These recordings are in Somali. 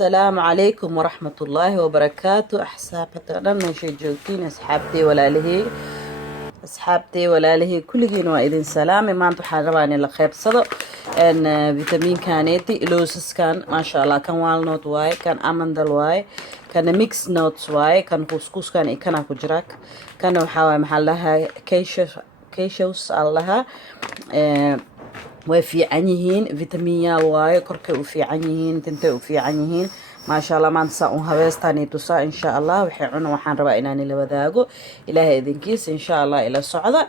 السلام عليكم ورحمة الله وبركاته أحسابتا دhan meeshay joogtiin asxaabtay walaalihii kulligiin waa idin salaami maanta waxaan rabaa in la qeybsado vitamiinkaneeti loosaskan maasha Allah kan walnut waaye kan amandal waaye kan mix nuts waaye kan kuskuskan iyo kana ku jira kan waxa waaye maxaa la dhahaa cashews allaha way fiican yihiin vitamiinyaal waaye korkay u fiican yihiin tintay u fiican yihiin maasha Allah maanta saa un habeestaan tusaa insha Allah waxaan rabaa inaan ila wadaago ilaahay idinkiisa insha Allah ila socda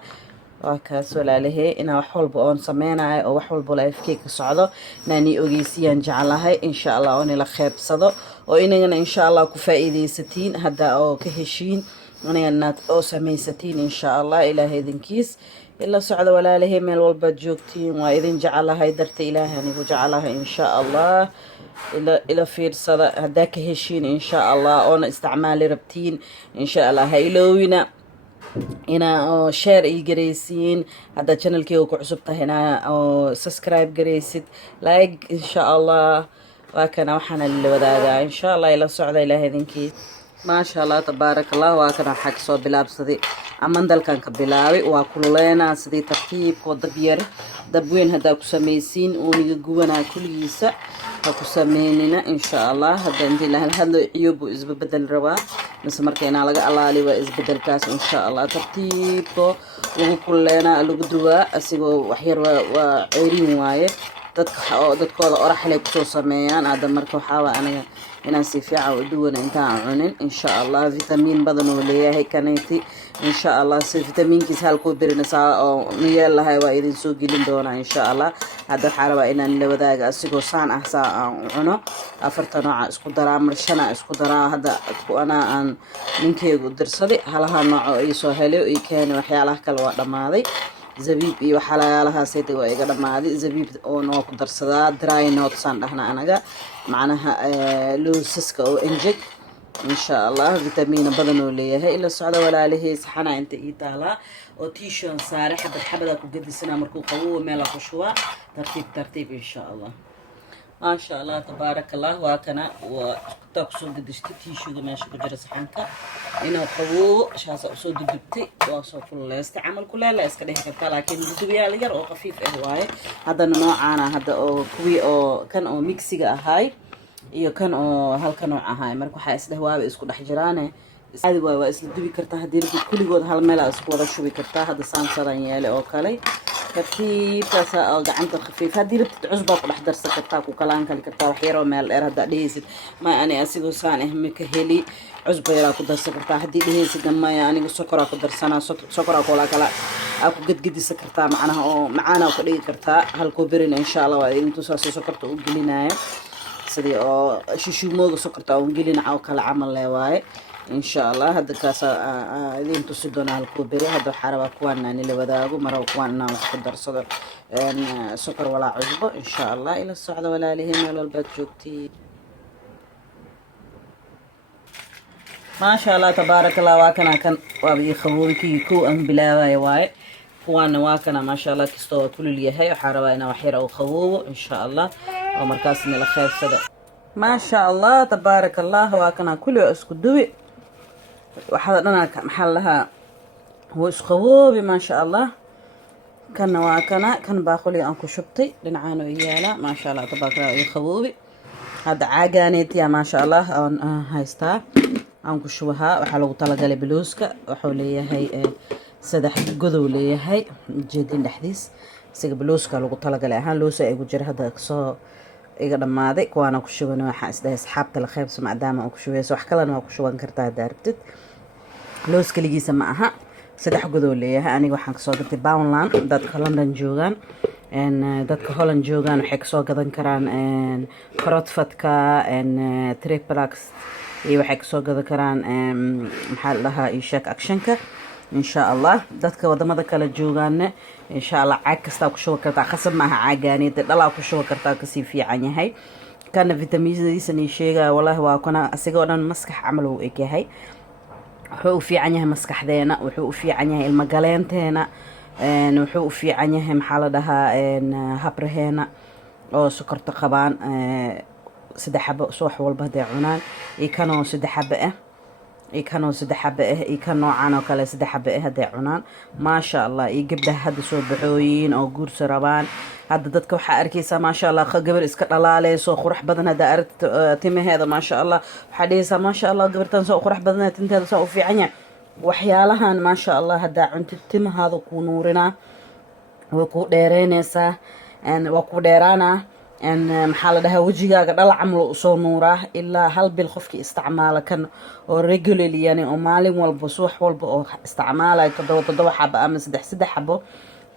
waa kaas walaalahey inaan wax walba oon sameynayo oo wax walba lifekeyga ka socdo inaan ogeysiyaan jeclahay insha Allah oon ila qeybsado oo inagana insha Allah ku faa'iideysatiin hadda oo ka heshiin inagana oo sameysatiin insha Allah ilaahay idinkiis ila socda walaalahey meel walba joogtiin waa idin jeclahay darta ilaahay anigu jeclahay insha Allah ila fiirsada hadda ka heshiin insha Allah oona isticmaali rabtiin insha Allah ha iloowina ina oo share ii gareysiin hadda channelkeyga ku cusub tahay ina oo subscribe gareysid like insha Allah waa kana waxaan la wadaagaa insha Allah ila socda ilaahay idinkiis maasha Allah tabarakallah waa kana xaq soo bilaabsaday amandalkan ka bilaabay waa kululeena sidii tartiibko dab yar dab weyn hadda ku sameysiin oo niga gubanaa kulligiisa ha ku sameynina insha Allah hadda intii la hadlo ciyubu isbedel rabaa mise markayna laga alaali waa isbedelkaas insha Allah tartiibko ugu kululeena lagu duwaa asigoo wax yar waa ceeriin waaye dadkooda oraxlay ku soo sameeyaan hadda marka waxaa aniga inaan si fiican u duwana intaan cunin insha Allah vitamiin badan oo leeyahay kaneeti insha Allah si vitamiinkiis halkoo birinaysa oo miyeel lahay waa idin soo gelin doona insha Allah hadda waxaan rabaa inaan la wadaaga asigoo saan ah saa aan cuno afarta nooc isku daraa marshana isku daraa hadda aan ninkeygu dirsaday halaha nooc ay soo helay oo keenay waxyaalaha kale waa dhamaaday zabiib iyo waxyaalahaasayda waa iga dhamaaday zabiib oo noo ku darsadaa dry nuts aan dhahna anaga macnaha loosaska oo enjeg insha Allah vitamiin badan oo leeyahay ila socda walaalihii saxana inta ii taala oo t-shirt saare xabad ku gadisana markuu qabow meel ku shuba tartiib insha Allah ما شاء الله تبارك الله واكنا وتقصد قدشتي تيشو ماشي كجرا سحنكا إنه قوو شاسة أصود دبتي وصو كل استعمل كلها لا إسكده كتا لكن دبيا لير أو خفيف هواي هذا نوع أنا هذا أو كوي أو كان أو ميكسيجا هاي إيو كان أو هالكنوع هاي مركو حاس ده هواي إسكو دحجرانه هذا waa isla dubi kartaa hadii rabid kuligood hal meel isku wada shubi kartaa hada saansadan yeelay oo kale tartiibtaas oo gacanta khafiif hadii rabid cusba ku dhex darsan kartaa ku kalaan kartaa wax yar oo meel dheer hada dheysid ma ani asigoo saan ka heli cusba yar ku darsan kartaa hadii dheysid ma aniga sokor ku darsanaa sokor kala ku gadgadisa kartaa macnaha oo macaana ku dhigi kartaa halko berin insha Allah waa intuu soo sokorta u gelinaayo sidii oo shishuumooga sokorta u gelinayo oo kala camal leeyahay إن شاء الله هذا كاس إذا تصدون على الكوبري هذا حرب كوانا اللي بداقو مرة كوانا وحقدر صدر سكر ولا عزبة إن شاء الله إلى الصعدة ولا لهم ولا البيت جوكتي ما شاء الله تبارك الله واكنا كان وابي خبوركي كو أم بلا واي كوانا واكنا ما شاء الله كستوى كل اللي هي وحربنا وحيرة وخبوه إن شاء الله ومركزنا الخير صدر ما شاء الله تبارك الله واكنا كله اسكدوي waxaa dhanaa maxaa lahaa هو isqaboobi ما شاء الله kana waa kan baaquli aan ku shubtay dhinacaan oo yaala ما شاء الله تبارك الله isqaboobi hada caaganeetiya ما شاء الله aan haystaa aan ku shubaha waxa lagu talagalay bilooska wuxuu leeyahay saddex godow leeyahay jeedin dhaxdiis siga bilooska lagu talagalay ahaan loosa ay ku jira hada soo iga dhamaaday kuwaana ku shuban waxa isdahay asxaabta la qaybso maadaama aan ku shubayso wax kale ma ku shuban kartaa daartid loos kaligiisa ma aha saddex godow leeyahay aniga waxaan ka soo gatay Poundland dadka London joogan dadka Holland joogan waxay ka soo gadan karaan karootfadka triplex iyo waxay ka soo gadan karaan maxaa la dhahaa ishak actionka إن شاء الله dadka wadamada kala joogaana إن شاء الله caag kasta ku shuba kartaa qasab ma aha caagani dhalaa ku shuba kartaa ka sii fiican yahay kana vitamiinadiisa ni sheega wallahi waa kana asigoo dhan maskax amal uu eegyahay wuxuu u fiican yahay maskaxdeena wuxuu u fiican yahay ilma galeenteena wuxuu u fiican yahay maxaa la dhahaa habraheena oo sokorta qabaan saddex xabo subax walba hadday cunaan iyo kanoo saddex xabo ah iyo kanoo saddex xabo ah iyo kan noocan oo kale saddex xabo ah hadday cunaan maasha allah. iyo gabdhaha hadda soo baxooyin oo guursa rabaan hadda dadka waxaa arkaysaa maasha allah gabar iska dhalaaleyso qurux badan hadda aragta timaheeda maasha allah waxaa dhehaysaa maasha allah gabartan soo qurux badan tinteeda soo u fiican yahay waxyaalahan maasha allah haddaa cuntid timahaada kuu nuurinaa way kuu dheereynaysaa waa kuu dheeraanaa maxaa la dhahaa wejigaaga dhal camlo usoo nuuraa ilaa hal bil qofkii isticmaala kan oo regularly yani oo maalin walba subax walba oo isticmaalaya toddoba xabo ama saddex xabo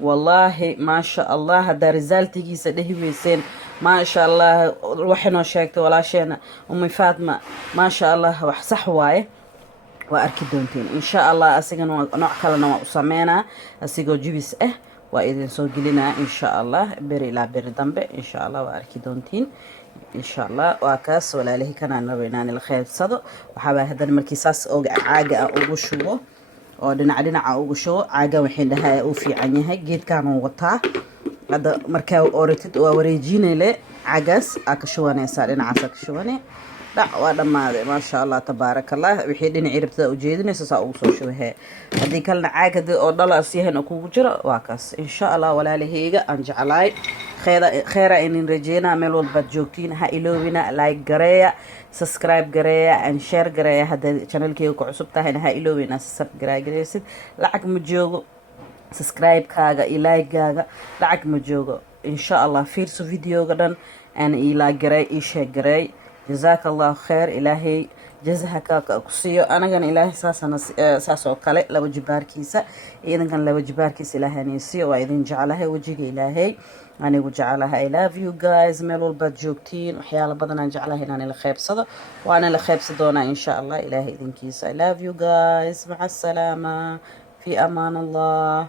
wallaahi maasha allah haddaa risaaltigiisa dhehi weyseen maasha allah waxaynoo sheegtay walaasheena umi faatma maasha allah wax sax waaye waa arki doontiin insha allah. asigana nooc kalena waa u sameynaa asigoo jibis ah waa idin soo gelinaa insha allah beri ilaa beri dambe insha allah waa arki doontiin insha allah. waa kaas walaalihii kanaan raba inaan ila qeybsado waxaabaa haddana markii saas oo caaga ah ugu shubo oo dhinaca ugu shubo caaga waxay dhahaa uu fiican yahay geedkaanuu wataa hadda markaa oratid waa wareejinayle caagaas aa ka shubanaysaa dhinacaas aa ka shubanay dhac waa dhammaaday maasha allah tabaarakallah. wixii dhinacii rabtada ujeedinaysa saa ugu soo shubahee haddii kalena caagada oo dhalaas yahan oo kugu jiro waa kaas insha allah. walaalahayga aan jeclaay kheyra inin rajeynaa meel walbaad joogtiin ha iloobina like gareeya subscribe gareeya and share gareeya haddaad channelkeyga ku cusub tahayna ha iloobina subscribe gareysid lacag ma joogo subscribe-kaaga iyo like-gaaga lacag ma joogo insha allah. fiirso videoga dhan aan ii like gareey ii sheeg gareey جزاك الله خير إلهي جزاك كسيو أنا كان إلهي ساسو كله لو جبار كيسة إذا كان لو جبار كيس إلهي نسيو وإذا جعلها وجهي إلهي أنا وجعلها I love you guys ملول البجوكتين وحيالا بدنا نجعلها هنا لخيب صدا وأنا لخيب صدونا إن شاء الله إلهي إذن كيس I love you guys مع السلامة في أمان الله.